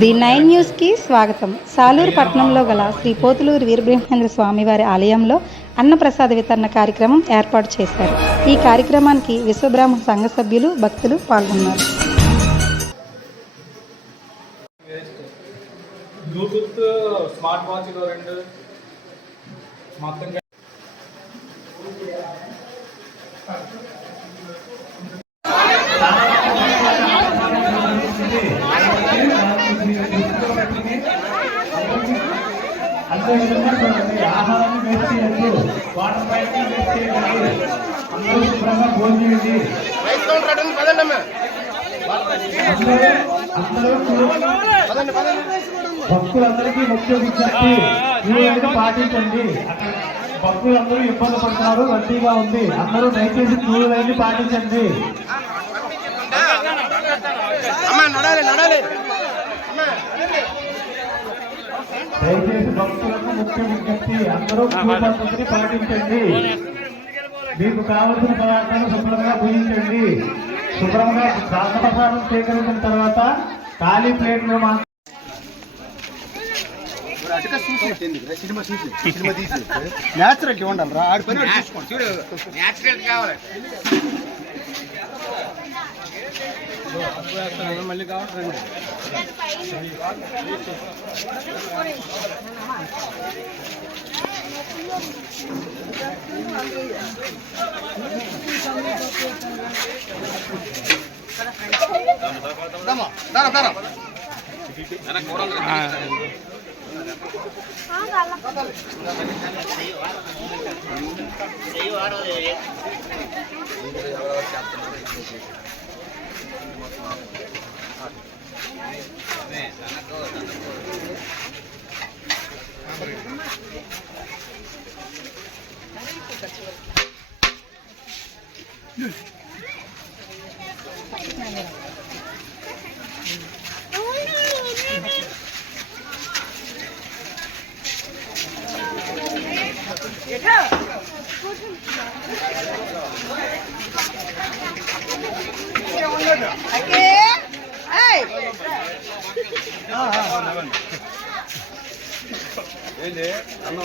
The 9 న్యూస్కి స్వాగతం. సాలూరు పట్టణంలో గల శ్రీ పోతులూరు వీరబ్రహ్మేంద్ర స్వామివారి ఆలయంలో అన్నప్రసాద వితరణ కార్యక్రమం ఏర్పాటు చేశారు. ఈ కార్యక్రమానికి విశ్వబ్రాహ్మణ సంఘ సభ్యులు, భక్తులు పాల్గొన్నారు. బ్లూటూత్ స్మార్ట్ వాచ్లో 2 మొత్తం అంతే విధంగా చూడండి. ఆహారాన్ని వేస్ట్ చేయద్దు, వాటర్ పైప్ వేస్ట్ చేయకండి, అందరూ శుభ్రంగా భోజనం చేయండి. భక్తులందరికీ ముఖ్య విజ్ఞప్తి, క్యూలైన్ పాటించండి. అక్కడ భక్తులందరూ ఇబ్బంది పడుతున్నారు, రద్దీగా ఉంది. అందరూ దయచేసి క్యూలైన్ పాటించండి. దయచేసి భక్తులకు ముఖ్య విజ్ఞప్తి, అందరూ క్యూ పద్ధతిని పాటించండి. మీకు కావలసిన పదార్థాలు శుభ్రంగా భుజించండి. శుభ్రంగా ప్రసాదం స్వీకరించిన తర్వాత ఖాళీ ప్లేట్లు మాత్రం న్యాచురల్ ఉండాలి రా, ఆడి పని న్యాచురల్ కావాలి. మళ్ళీ కావాలి. ఏంటి అన్న